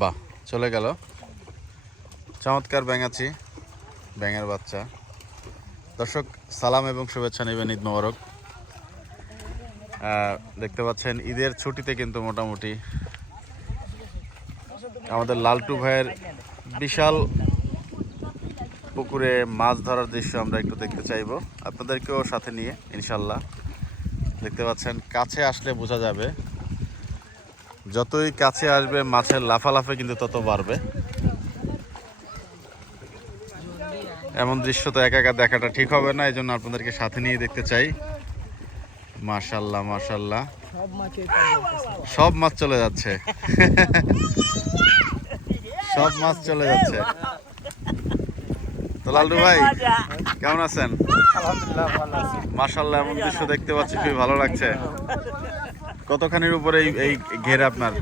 বাহ, চলে গেল। চমৎকার ব্যাঙাচি, ব্যাঙের বাচ্চা। দর্শক সালাম এবং শুভেচ্ছা নেবেন, ঈদ মোবারক। দেখতে পাচ্ছেন ঈদের ছুটিতে কিন্তু মোটামুটি আমাদের লালটু ভাইয়ের বিশাল পুকুরে মাছ ধরার দৃশ্য আমরা একটু দেখতে চাইবো, আপনাদেরকেও সাথে নিয়ে ইনশাল্লাহ। দেখতে পাচ্ছেন কাছে আসলে বোঝা যাবে, যতই কাছে আসবে মাছের লাফালাফে কিন্তু তত বাড়বে। এমন দৃশ্য তো একা একা দেখাটা ঠিক হবে না, এই জন্য আপনাদেরকে সাথে নিয়ে দেখতে চাই। মাশাল্লাহ মাশাল্লাহ, সব মাছ চলে যাচ্ছে। সব মাছ চলে যাচ্ছে। তো লালটু ভাই কেমন আছেন? আলহামদুলিল্লাহ ভালো আছি। মাশাল্লাহ, এমন দৃশ্য দেখতে পাচ্ছি, খুবই ভালো লাগছে। কতখানির উপরে এই ঘের আপনার?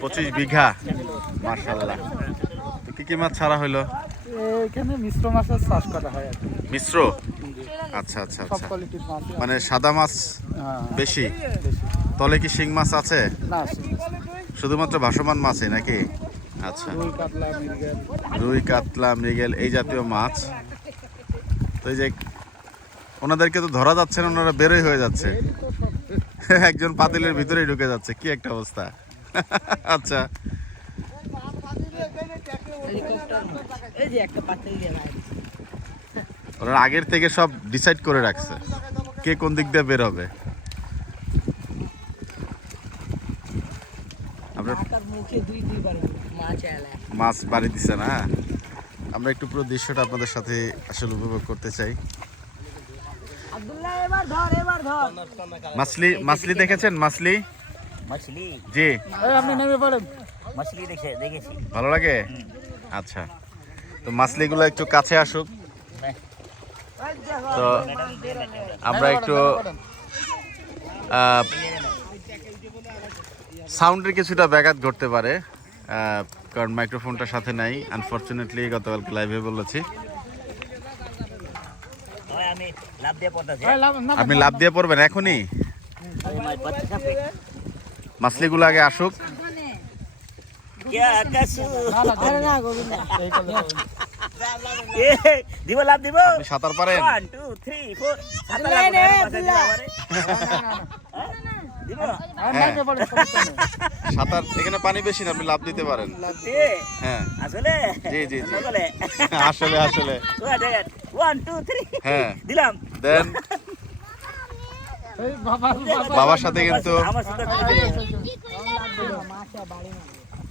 25 বিঘা। মাশাল্লাহ। তো কি কি মাছ ছাড়া হইলো? এখানে মিশ্র মাছের চাষ করা হয় আর কি। মিশ্র? আচ্ছা আচ্ছা সব আচ্ছা, কোয়ালিটির মাছ, মানে সাদা মাছ বেশি? তলে কি শিং মাছ আছে? না, শুধুমাত্র ভাসমান মাছই নাকি? আচ্ছা, রুই কাতলা মৃগেল। রুই কাতলা মৃগেল এই জাতীয় মাছ। তো এই যে ওনাদেরকে তো ধরা যাচ্ছে না, ওনারা বেরোই হয়ে যাচ্ছে। একজন পাতিলের ভিতরেই ঢুকে যাচ্ছে, কি একটা অবস্থা। আচ্ছা, ওরা আগের থেকে সব ডিসাইড করে রাখছে কে কোন দিক দিয়ে বের হবে। মাছ বাড়ি দিছে না। আমরা একটু পুরো দৃশ্যটা আপনাদের সাথে আসলে উপভোগ করতে চাই। মাছলি, মাছলি দেখেছেন? মাছলি জি, আপনি নেমে পড়েন। ভালো লাগে। আচ্ছা, তো মাছলিগুলো একটু কাছে আসুক, তো আমরা একটু সাউন্ডের কিছুটা ব্যাঘাত ঘটতে পারে, কারণ মাইক্রোফোনটা সাথে নাই আনফরচুনেটলি। গতকালকে লাইভে বলেছি। আপনি লাভ দিয়ে পড়বেন এখনই? মাছলিগুলো আগে আসুক। আপনি সাঁতার পারেন? সাঁতার এখানে পানি বেশি না, আপনি লাভ দিতে পারেন। হ্যাঁ জি জি জি, আসলে আসলে হ্যাঁ দিলাম দেন। বাবার সাথে কিন্তু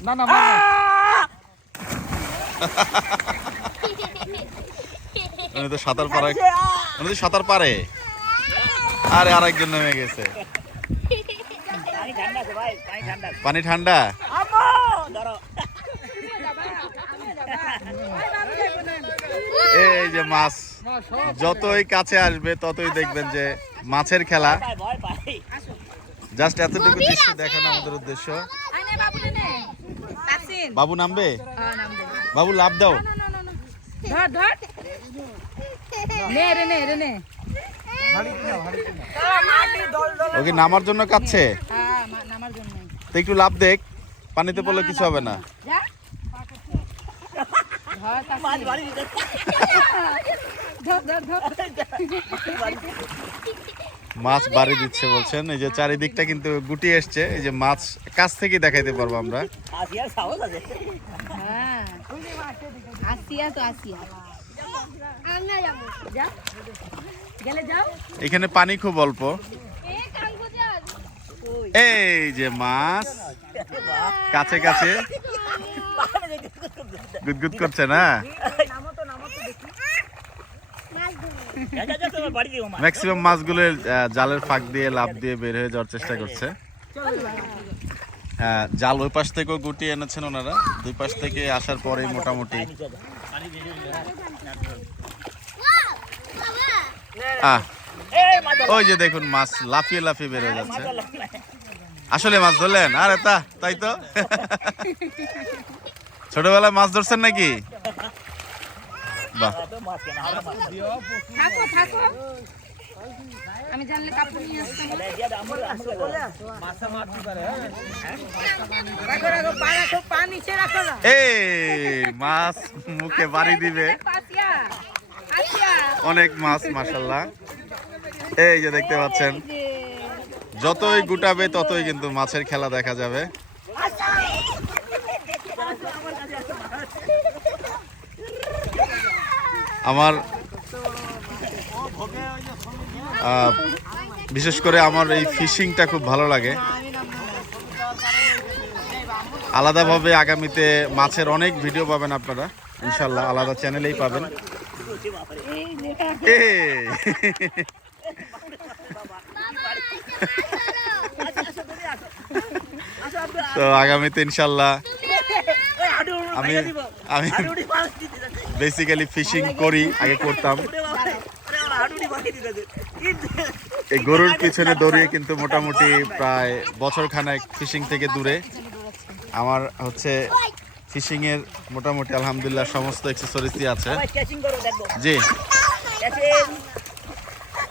না না, উনি তো সাঁতার পারে, উনি তো সাঁতার পারে। আরে আরেকজন নেমে গেছে। পানি ঠান্ডা। এই যে মাছ যতই কাছে আসবে ততই দেখবেন যে মাছের খেলা। জাস্ট এতটুকু দৃশ্য দেখানো আমাদের উদ্দেশ্য। বাবু নামবে? বাবু লাভ দাও। ওকে নামার জন্য কাচ্ছে, তো একটু লাভ দেখ, পানিতে পড়লে কিছু হবে না। মাছ বাড়ি দিচ্ছে বলছেন। এই যে চারিদিকটা কিন্তু গুটিয়ে এসছে, এই যে মাছ কাছ থেকে দেখাইতে পারবো আমরা। এখানে পানি খুব অল্প। এই যে মাছ কাছে কাছে গুদগুদ করছে না। ম্যাক্সিমাম মাছগুলো জালের ফাঁক দিয়ে লাফ দিয়ে বের হয়ে যাওয়ার চেষ্টা করছে। জাল ওই পাশ থেকেও গুটিয়ে এনেছেন ওনারা, দুই পাশ থেকে আসার পরে মোটামুটি ওই যে দেখুন মাছ লাফিয়ে লাফিয়ে বের হয়ে যাচ্ছে। আসলে মাছ ধরলেন? আরে তাই তো। ছোটবেলায় মাছ ধরছেন নাকি? বাহ, আমি জানলে কাপড় নিয়ে আসতাম না। এই মাছ মুখে বাড়ি দিবে, পাতিয়া, পাতিয়া। অনেক মাছ মাশাআল্লাহ। এই যে দেখতে পাচ্ছেন, এই যে, যতই গুটাবে ততই কিন্তু মাছের খেলা দেখা যাবে। আমার বিশেষ করে আমার এই ফিশিংটা খুব ভালো লাগে। আলাদাভাবে আগামীতে মাছের অনেক ভিডিও পাবেন আপনারা ইনশাল্লাহ, আলাদা চ্যানেলেই পাবেন। এই তো আগামীতে ইনশাল্লাহ আমি আমি বেসিক্যালি ফিশিং করি, আগে করতাম। এই গরুর পিছনে দৌড়িয়ে কিন্তু মোটামুটি প্রায় বছরখানেক ফিশিং থেকে দূরে। আমার হচ্ছে ফিশিং এর মোটামুটি আলহামদুলিল্লাহ সমস্ত অ্যাক্সেসরিজই আছে। জি,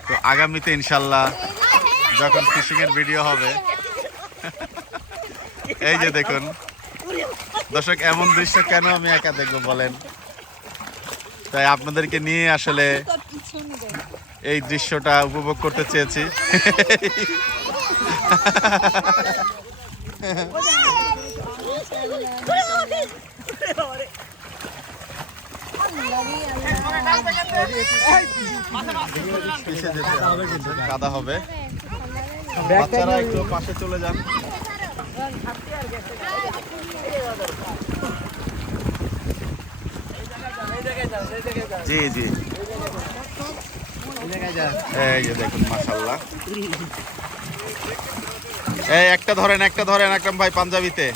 তো আগামীতে ইনশাল্লাহ যখন ফিশিং এর ভিডিও হবে, এই যে দেখুন দর্শক, এমন দৃশ্য কেন আমি একা দেখবো বলেন? তাই আপনাদেরকে নিয়ে আসলে এই দৃশ্যটা উপভোগ করতে চেয়েছি। কাদা হবে, বাচ্চারা একটু পাশে চলে যান। জি জি, এই যে দেখুন মাশাআল্লাহ। এই একটা ধরেন, একটা ধরেন আকরাম ভাই পাঞ্জাবিতে।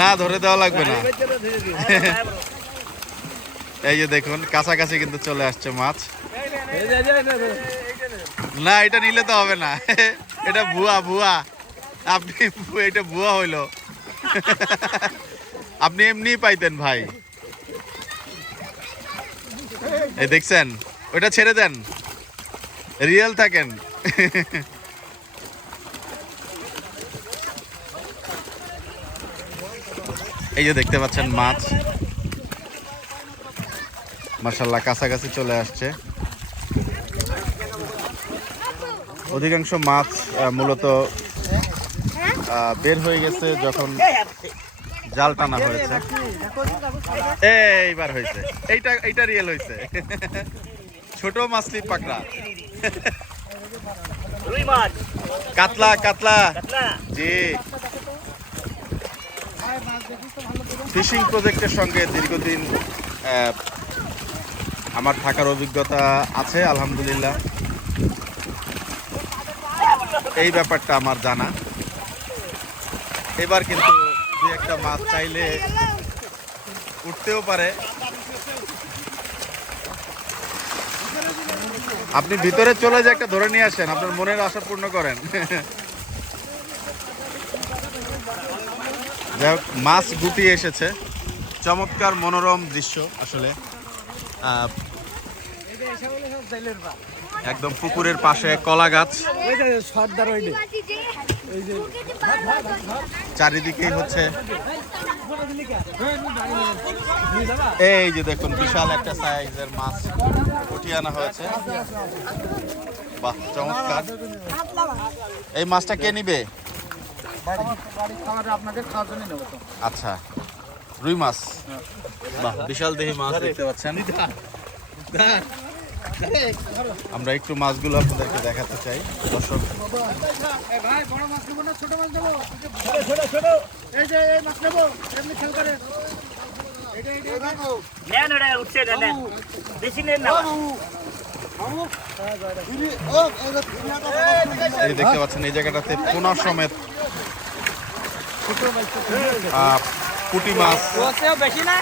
না ধরে দেওয়া লাগবে না। এই যে দেখুন কাছাকাছি কিন্তু চলে আসছে মাছ। না এটা নিলে তো হবে না, এটা ভুয়া ভুয়া। আপনি এটা ভুয়া হইলো, আপনি এমনি পাইতেন ভাই। এই দেখছেন, ওটা ছেড়ে দেন, রিয়েল থাকেন। এই যে দেখতে পাচ্ছেন মাছ মাশাআল্লাহ কাছাকাছি চলে আসছে। অধিকাংশ মাছ মূলত বের হয়ে গেছে যখন জাল টানা হয়েছে। এইবার হয়েছে, এইটা রিয়েল হয়েছে। ছোট মাছলি পাকড়া, কাতলা কাতলা। জি, ফিশিং প্রজেক্টের সঙ্গে দীর্ঘদিন আমার থাকার অভিজ্ঞতা আছে আলহামদুলিল্লাহ। এই ব্যাপারটা আমার জানা। এবার কিন্তু দুই একটা মাছ চাইলে উঠতেও পারে। আপনি ভিতরে চলে যে একটা ধরে নিয়ে আসেন, আপনার মনের আশা পূর্ণ করেন। যাই হোক, মাছ গুটিয়ে এসেছে, চমৎকার মনোরম দৃশ্য আসলে। একদম পুকুরের পাশে কলা গাছ, চারিদিকেই হচ্ছে। এই যে দেখুন বিশাল একটা সাইজের মাছ উঠিয়ে আনা হয়েছে। বাহ চমৎকার। এই মাছটা কে নিবে? আচ্ছা, রুই মাছ। বাহ বিশাল দেহি মাছ দেখতে পাচ্ছেন। আমরা একটু মাছগুলো আপনাদেরকে দেখাতে চাই দর্শক। এই দেখতে পাচ্ছেন এই জায়গাটাতে পোনা সমেত পুঁটি মাছ। বেশি না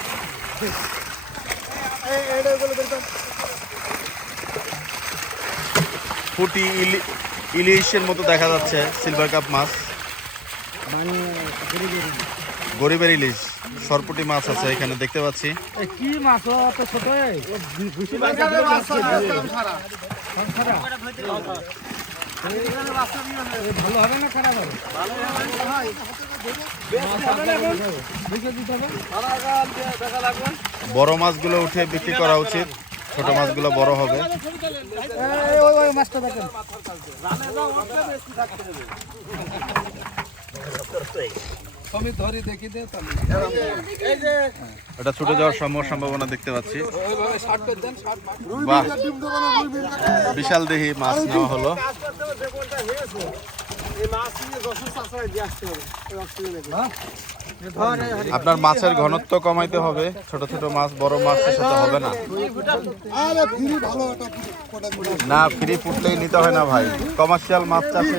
পুঁটি ইলিশের মতো দেখা যাচ্ছে, সিলভার কাপ মাছ, গরিবের ইলিশ। সরপুটি মাছ আছে এখানে দেখতে পাচ্ছি। এই কি মাছ অত ছোট ভালো হবে না খারাপ হবে? বড় মাছগুলো উঠে বিক্রি করা উচিত, ছোট মাছগুলো বড় হবে। ওই মাছটা দেখেন। আমি ধরি দেখি দে তাহলে। এটা ছুটে যাওয়ার সম্ভাবনা দেখতে পাচ্ছি। ওইভাবে শার্ট পেট দেন, শার্ট বাহ, বিশাল দেহি মাছ নেওয়া হলো। আপনার মাছের ঘনত্ব কমাইতে হবে, ছোট ছোট মাছ বড় মাছের সাথে হবে না। না, ফ্রি ফুটলেই নিতে হয় না ভাই, কমার্শিয়াল মাছ চাষে।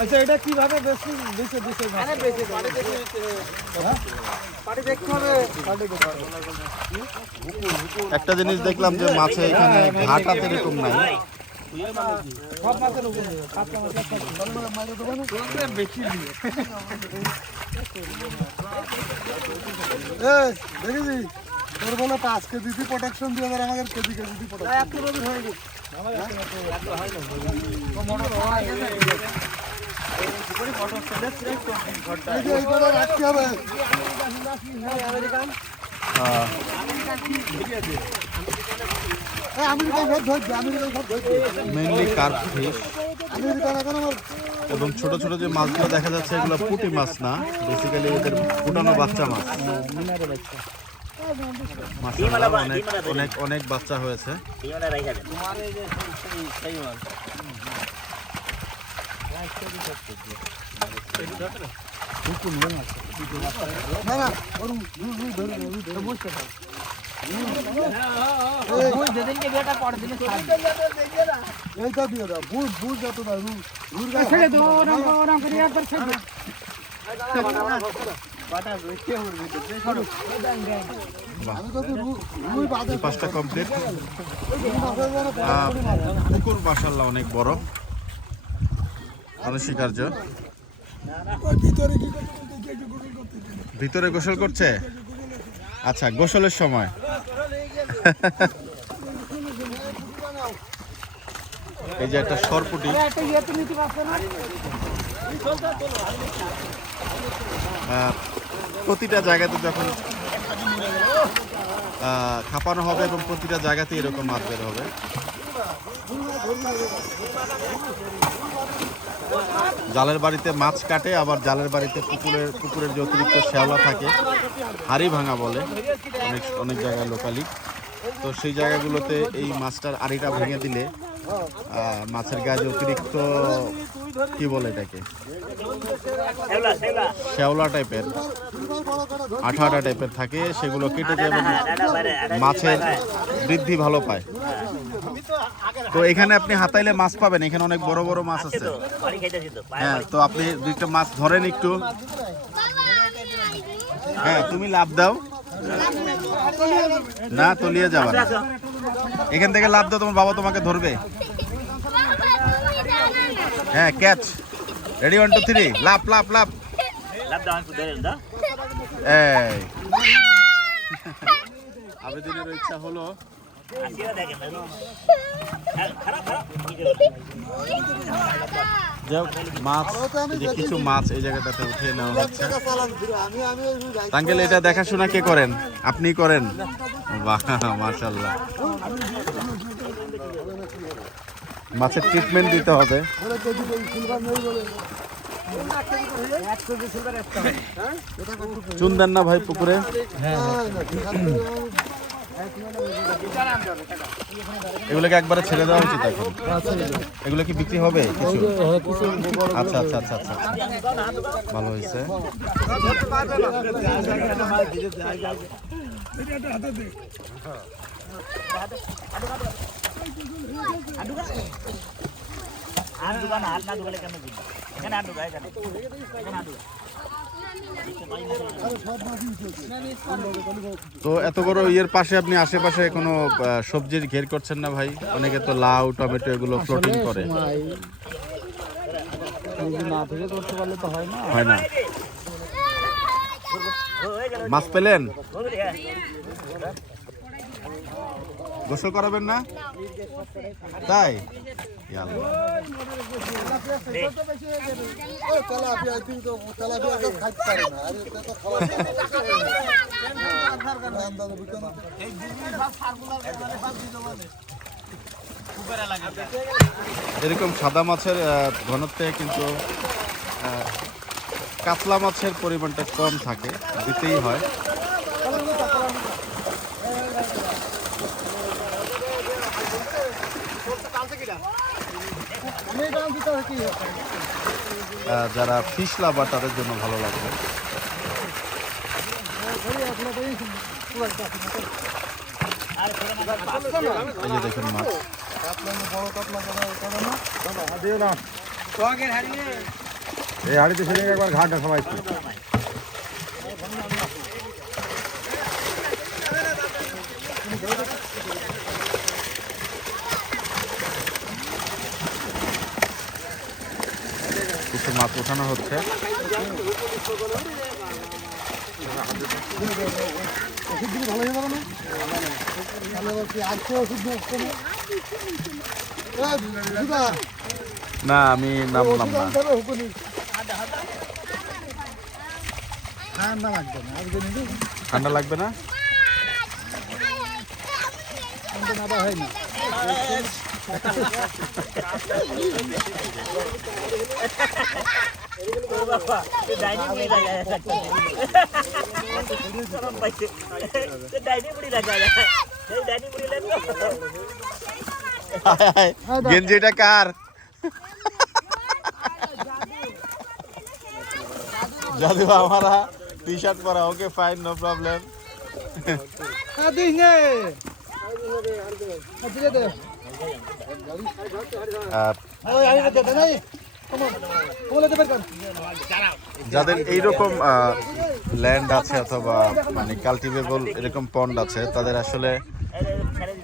আচ্ছা এটা কিভাবে বেশি বেশি বেশি একটা জিনিস দেখলাম যে মাছে এখানে ঘাটা এরকম নাই। সব মাছের উপরে কাঁচা মাছ বেশি দিয়ে দেখেছি তোর বলে 5 কেজি প্রোটেকশন দিয়ে আবার আমাদের কেজি কেজি প্রোটেকশন হয়ে গেছে। রাখতে হবে। আমেরিকান সব ধরছে, আমেরিকান সব ধরছে, মেইনলি কার্প ফিশ আমেরিকান এখন আমার এবং ছোট ছোট যে মাছগুলো দেখা যাচ্ছে এগুলো পুঁটি মাছ না, বেসিক্যালি এদের ফুটানো বাচ্চা মাছ। মাশাআল্লাহ, অনেক অনেক অনেক বাচ্চা হয়েছে। না না ওরম ধরে বুঝতে পার এইটা দিয়ে দাও, বুঝ বুঝ যত দাও রুর ছেড়ে দাও ওরম করে একবার ছেড়ে দাও। আমি তো রুই বাদে এই পাঁচটা কমপ্লিট। পুকুর মাশাআল্লাহ অনেক বড়, অনস্বীকার্য। ভিতরে গোসল করছে? আচ্ছা, গোসলের সময়। এই যে একটা সরপুটি, প্রতিটা জায়গাতে যখন খাপানো হবে এবং প্রতিটা জায়গাতে এরকম মাছ বের হবে। জালের বাড়িতে মাছ কাটে, আবার জালের বাড়িতে পুকুরের যে অতিরিক্ত শ্যাওলা থাকে, হাড়ি ভাঙা বলে অনেক অনেক জায়গায় লোকালি। তো সেই জায়গাগুলোতে এই মাছটার আড়িটা ভেঙে দিলে মাছের গায়ে যে অতিরিক্ত কি বলে এটাকে, শ্যাওলা টাইপের, আঠা আঠা টাইপের থাকে, সেগুলো কেটে যায় এবং মাছের বৃদ্ধি ভালো পায়। তো এখানে আপনি হাতাইলে মাছ পাবেন, এখানে অনেক বড় বড় মাছ আছে। হ্যাঁ, তো আপনি দুইটা মাছ ধরেন একটু। হ্যাঁ, তুমি লাভ দাও না, তলিয়ে যাবা না। এখান থেকে লাভ দাও, তোমার বাবা তোমাকে ধরবে। হ্যাঁ, ক্যাচ, রেডি, 1 2 3, লাভ লাভ লাভ। এই আবেদিনের ইচ্ছা হলো মাছ, যে কিছু মাছ এই জায়গাটাতে উঠে নেওয়া হচ্ছে। আঙ্কেল, এটা দেখাশোনা কে করেন? আপনি করেন? বাহ, মাশাআল্লাহ। মাছের ট্রিটমেন্ট দিতে হবে। চুন দেন না ভাই পুকুরে? এগুলোকে একবারে ছেড়ে দেওয়া উচিত এখন। এগুলো কি বিক্রি হবে কিছু? আচ্ছা আচ্ছা আচ্ছা আচ্ছা, ভালো হয়েছে। তো এত বড় ইয়ের পাশে আপনি আশেপাশে কোনো সবজির ঘের করছেন না ভাই? অনেকে তো লাউ টমেটো এগুলো ফ্লোটিং করে। না থেকে করতে পারলে তো হয় না। হয় না। মাছ পেলেন? গোসল করাবেন না? তাই? ইয়া আল্লাহ। ওই তেলাপিয়া কিন্তু তেলাপিয়া তো খাইতে পারে না, আর এটা তো খাওয়া যায় না। আন্দাজে বুঝতে না। এরকম সাদা মাছের ঘনত্বে কিন্তু কাতলা মাছের পরিমাণটা কম থাকে, দিতেই হয়। যারা ফিশ লাভার তাদের জন্য ভালো লাগবে। এই যে দেখুন মাছ, বড় কাতলা কাটা না। এই হাড়িতে সেদিন একবার ঘাটে সবাই কিছু মাছ ওঠানো হচ্ছে। ওষুধ দিলে ভালো হয়ে যাবে না? তাহলে আবার কি আজকে ওষুধ দিয়ে আসতে না? সুধা, না আমি নামলাম না। ওষুধ আনতে হবে, হুকুনি। ঠান্ডা লাগবে না, আজকে নিবি? ঠান্ডা লাগবে না? ঠান্ডা না হয় না। গেঞ্জি এটা কার? জাদু हमारा टी शर्ट परा। Okay fine, no problem. যাদের এইরকম ল্যান্ড আছে অথবা মানে কাল্টিভেবল এরকম পন্ড আছে, তাদের আসলে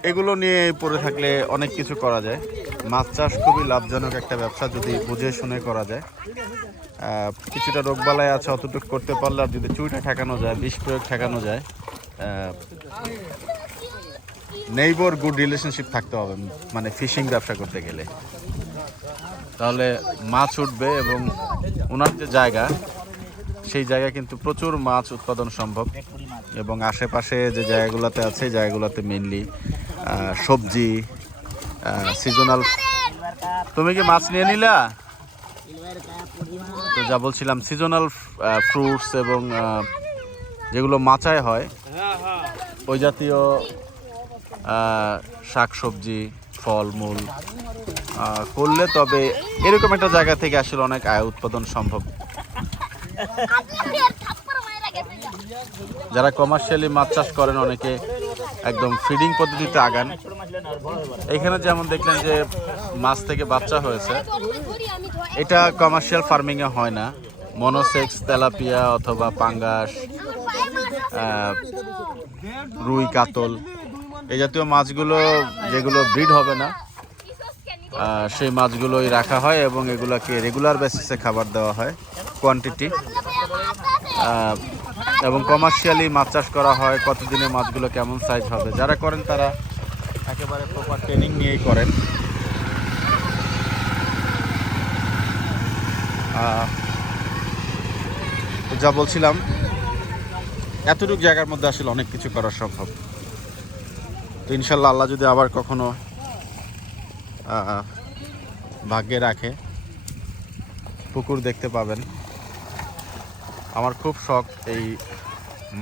এগুলো নিয়ে পড়ে থাকলে অনেক কিছু করা যায়। মাছ চাষ খুবই লাভজনক একটা ব্যবসা যদি বুঝে শুনে করা যায়। কিছুটা রোগবালাই আছে অতটুকু করতে পারলে, আর যদি চুইটা ঠেকানো যায়, বিষ প্রয়োগ ঠেকানো যায়, নেইবার গুড রিলেশনশিপ থাকতে হবে মানে ফিশিং ব্যবসা করতে গেলে। তাহলে মাছ উঠবে এবং ওনার যে জায়গা, সেই জায়গায় কিন্তু প্রচুর মাছ উৎপাদন সম্ভব। এবং আশেপাশে যে জায়গাগুলোতে আছে, এই জায়গাগুলোতে মেনলি সবজি, সিজনাল। তুমি কি মাছ নিয়ে নিলা? তো যা বলছিলাম, সিজনাল ফ্রুটস এবং যেগুলো মাচায় হয় ওই জাতীয় শাক সবজি, ফলমূল করলে তবে এরকম একটা জায়গা থেকে আসলে অনেক আয় উৎপাদন সম্ভব। যারা কমার্শিয়ালি মাছ চাষ করেন অনেকে একদম ফিডিং পদ্ধতিতে আগান। এখানে যেমন দেখলেন যে মাছ থেকে বাচ্চা হয়েছে, এটা কমার্শিয়াল ফার্মিংয়ে হয় না। মনোসেক্স, তেলাপিয়া অথবা পাঙ্গাস, রুই, কাতল এই জাতীয় মাছগুলো যেগুলো ব্রিড হবে না, সেই মাছগুলোই রাখা হয় এবং এগুলোকে রেগুলার বেসিসে খাবার দেওয়া হয় কোয়ান্টিটি। এবং কমার্শিয়ালি মাছ চাষ করা হয়, কতদিনে মাছগুলো কেমন সাইজ হবে। যারা করেন তারা একেবারে প্রপার ট্রেনিং নিয়েই করেন। যা বলছিলাম, এতটুকু জায়গার মধ্যে আসলে অনেক কিছু করা সম্ভব। তো ইনশাল্লাহ আল্লাহ যদি আবার কখনো ভাগ্যে রাখে, পুকুর দেখতে পাবেন। আমার খুব শখ এই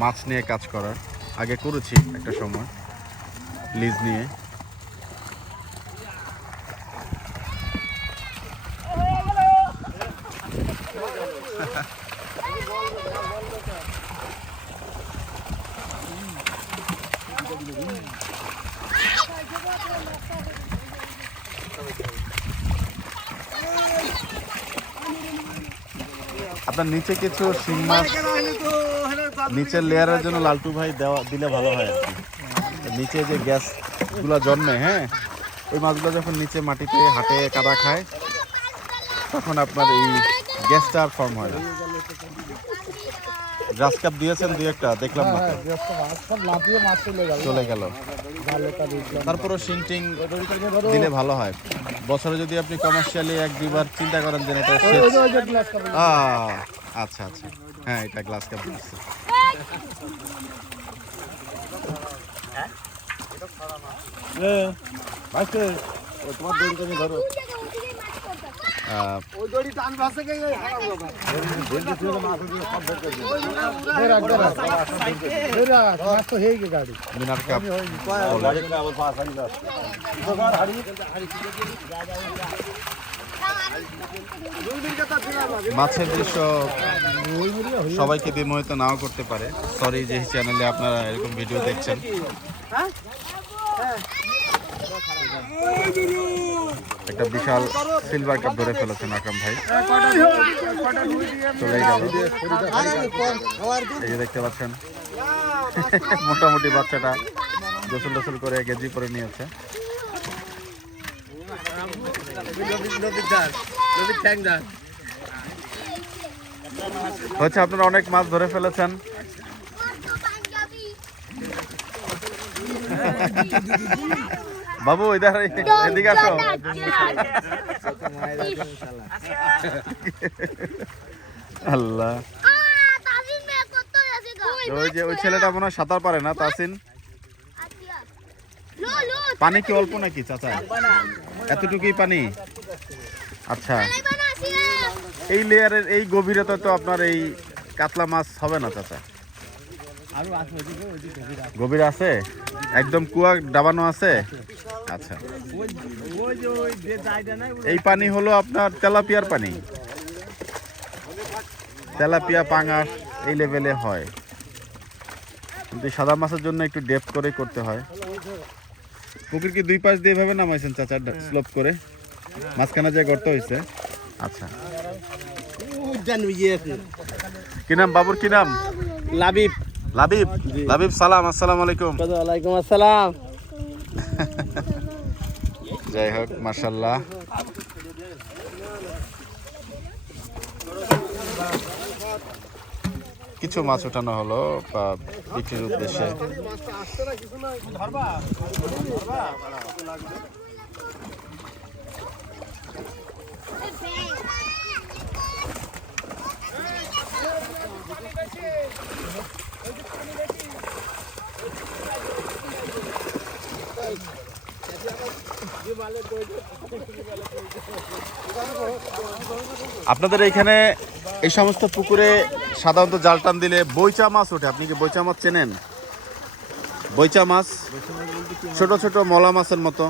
মাছ নিয়ে কাজ করার। আগে করেছি একটা সময় লিজ নিয়ে। আপনার নিচে কিছু শিং মাছ নিচের লেয়ারের জন্য লালটু ভাই দিলে ভালো হয় আর কি। নিচে যে গ্যাসগুলো জন্মে, হ্যাঁ, ওই মাছগুলো যখন নিচে মাটিতে হাটে কাদা খায়, তখন আপনার এই গ্যাসটা আর ফর্ম হয় না। গ্রাস কাপ দিয়েছেন দুই একটা দেখলাম না, সব লাফিয়ে মাছ চলে গেল। চলে গেল। তারপরও শিংটিং দিলে ভালো হয়। বছরে যদি আপনি কমার্শিয়ালি এক দুইবার চিন্তা করেন যে এটা সেচ। আচ্ছা আচ্ছা, হ্যাঁ এটা গ্লাস কাপ দিচ্ছে। তোমার দড়ি তুমি ধরো। ওই দড়ি টান ভাসে গেলে মাছ তো হয়ে গে গাড়ি মিনার কাপ মাছের দৃশ্য সবাইকে বিমোহিত নাও করতে পারে। সরি যে চ্যানেলে আপনারা এরকম ভিডিও দেখছেন। একটা বিশাল সিলভার কাপ ধরে ফেলেছেন আকরাম ভাই, চলে গেল। এই যে দেখতে পাচ্ছেন মোটামুটি বাচ্চাটা গোসল টোসল করে গেঞ্জি পরে নিয়েছে। হচ্ছে আপনারা অনেক মাছ ধরে ফেলেছেন। বাবু ইধার এদিকে আসো। আল্লাহ, ওই যে ওই ছেলেটা মনে হয় সাঁতার পারে না, তাসিন। পানি কি অল্প নাকি চাচা? এতটুকুই পানি? আচ্ছা, এই লেয়ারের এই গভীরতা তো আপনার এই কাতলা মাছ হবে না চাচা? গভীর আছে, একদম কুয়া ডাবানো আছে। আচ্ছা, এই পানি হলো আপনার তেলাপিয়ার পানি। তেলাপিয়া পাঙাশ এই লেভেলে হয়, কিন্তু সাদা মাছের জন্য একটু ডেপথ করে করতে হয়। পুকুর কি দুই পাশ দিয়ে এভাবে নামাইছেন চাচা, স্লোপ করে? মাঝখানে যে গর্ত হয়েছে। আচ্ছা, কি নাম বাবুর? কি নাম? লাবিব। লাবিব। লাবিব সালাম, আসসালামু আলাইকুম। ওয়ালাইকুম আসসালাম। যাই হোক, মাশাআল্লাহ। কিছু মাছ ওঠানো হলো বিক্রির উদ্দেশ্যে। আপনাদের এইখানে এই সমস্ত পুকুরে সাধারণত জাল টান দিলে বইচা মাছ ওঠে। আপনি কি বইচা মাছ চেনেন? বইচা মাছ ছোট ছোট মলা মাছের মতো।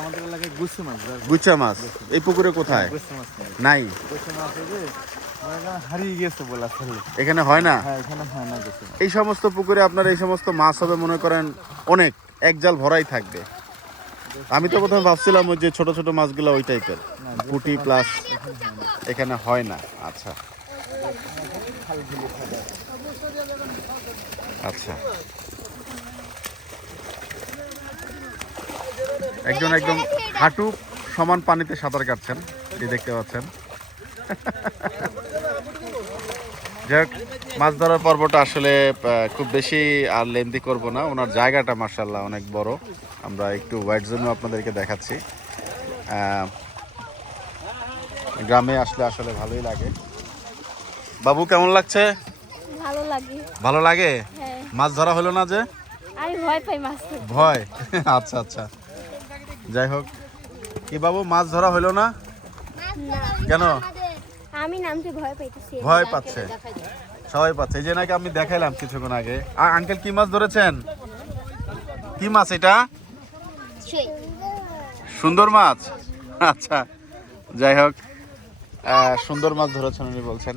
আমাদের এলাকায় গুচ্ছ মাছ। গুচ্ছা মাছ এই পুকুরে কোথায়? নাই, হারিয়ে গেছে বলা। এখানে হয় না। হ্যাঁ, এখানে হয় না। এই সমস্ত পুকুরে আপনার এই সমস্ত মাছ হবে মনে করেন অনেক, এক জাল ভরাই থাকবে। আমি তো প্রথমে ভাবছিলাম ওই যে ছোট ছোট মাছগুলো ওই টাইপের, পুঁটি প্লাস। এখানে হয় না। আচ্ছা আচ্ছা, একজন একদম হাঁটু সমান পানিতে সাঁতার কাটছেন, এই দেখতে পাচ্ছেন। যাই হোক, মাছ ধরার পর্বটা আসলে খুব বেশি আর লেন্দি করব না। ওনার জায়গাটা মাশাআল্লাহ অনেক বড়। আমরা একটু ওয়াইড জোনও আপনাদেরকে দেখাচ্ছি। গ্রামে আসলে আসলে ভালোই লাগে। বাবু কেমন লাগছে? ভালো লাগে। ভালো লাগে? হ্যাঁ। মাছ ধরা হলো না যে? আমি ভয় পাই মাছ ধরতে। ভয়? আচ্ছা আচ্ছা, যাই হোক। কি বাবু, মাছ ধরা হলো না কেন? আমি নামতে ভয় পাইতেছি। ভয় পাচ্ছে, সবাই পাচ্ছে। এই যে নাকি আমি দেখাইলাম কিছুক্ষণ আগে। আঙ্কেল কি মাছ ধরেছেন? কি মাছ এটা? সুন্দর মাছ। আচ্ছা, যাই হোক, সুন্দর মাছ ধরেছেন উনি বলছেন।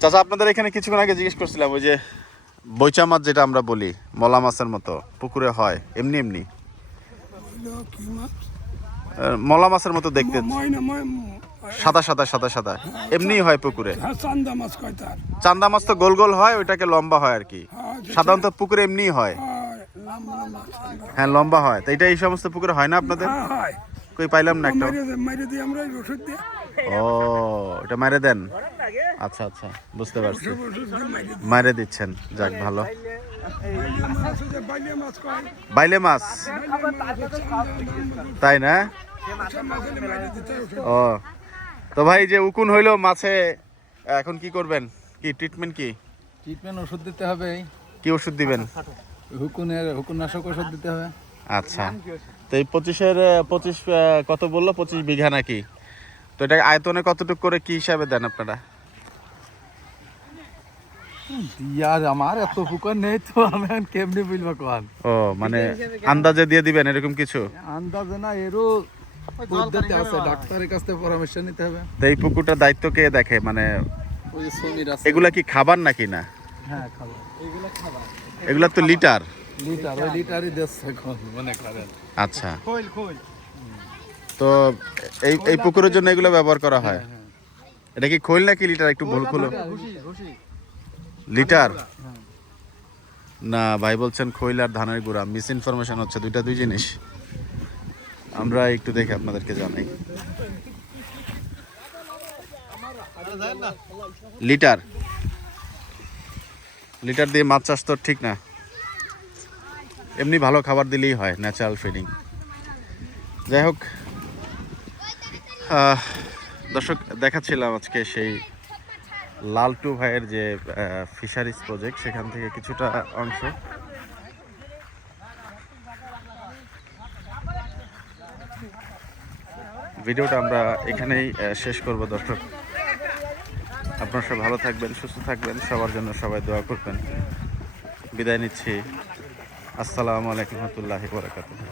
চাচা, আপনাদের এখানে কিছুক্ষণ আগে জিজ্ঞেস করছিলাম, ওই যে বইচা মাছ যেটা আমরা বলি মলা মাছের মতো পুকুরে হয়, এমনি এমনি মলা মাছের মতো দেখতে, সাদা সাদা সাদা সাদা, এমনি হয় পুকুরে। চান্দা মাছ তো গোল গোল হয়, ওইটাকে লম্বা হয় আর কি। সাধারণত পুকুরে এমনি হয়। হ্যাঁ, লম্বা হয়। তো এটা এই সমস্ত পুকুরে হয় না আপনাদের? কই পাইলাম না একটা। মাইরে দিয়ে আমরা ওষুধ দিয়ে ও এটা মারে দেন। আচ্ছা আচ্ছা বুঝতে পারছি, মারে দিচ্ছেন, যাক ভালো। বাইলে মাছ কয় বাইলে মাছ তাই না? ও তো ভাই যে উকুন হইলো মাছে, এখন কি করবেন, কি ট্রিটমেন্ট কি ট্রিটমেন্ট ওষুধ দিতে হবে, কি ওষুধ দিবেন? হুকুননাশক ওষুধ দিতে হবে। আচ্ছা তো এই 25 কত বললো, 25 বিঘা নাকি? তো এটা আয়তনে কতটুকু করে কি হিসাবে দেন আপনারা? ইয়ার আমার এত হুকুন নেই তো, আমি এখন কেমনি বলবো কোন। ও মানে আন্দাজে দিয়ে দিবেন এরকম কিছু? আন্দাজে না, এরও পদ্ধতি আছে, ডাক্তারের কাছ থেকে পরামর্শ নিতে হবে। তো এই পুকুরটার দায়িত্ব কে দেখে, মানে ওই যে সমীর আছে। এগুলা কি খাবার নাকি না? হ্যাঁ খাবো, এইগুলো খাবার। এগুলা তো লিটার। লিটার, ওই লিটারই দিচ্ছে এখন মনে করেন। আচ্ছা তো এই পুকুরের জন্য এগুলো ব্যবহার করা হয়। এটা কি খৈল নাকি লিটার, একটু ভুল খুলো। লিটার না ভাই বলছেন খৈল আর ধানের গুঁড়া, মিস ইনফরমেশন হচ্ছে, দুইটা দুই জিনিস। আমরা একটু দেখে আপনাদেরকে জানাই। লিটার লিটার দিয়ে মাছ চাষ তো ঠিক না, এমনি ভালো খাবার দিলেই হয়, ন্যাচারাল ফিডিং। যাই হোক দর্শক, দেখাচ্ছিলাম আজকে সেই লালটু ভাইয়ের যে ফিশারিজ প্রজেক্ট, সেখান থেকে কিছুটা অংশ। ভিডিওটা আমরা এখানেই শেষ করব দর্শক। আপনারা সবাই ভালো থাকবেন, সুস্থ থাকবেন, সবার জন্য সবাই দোয়া করবেন। বিদায় নিচ্ছি। আসসালামু আলাইকুম ওয়া রাহমাতুল্লাহি ওয়া বারাকাতুহু।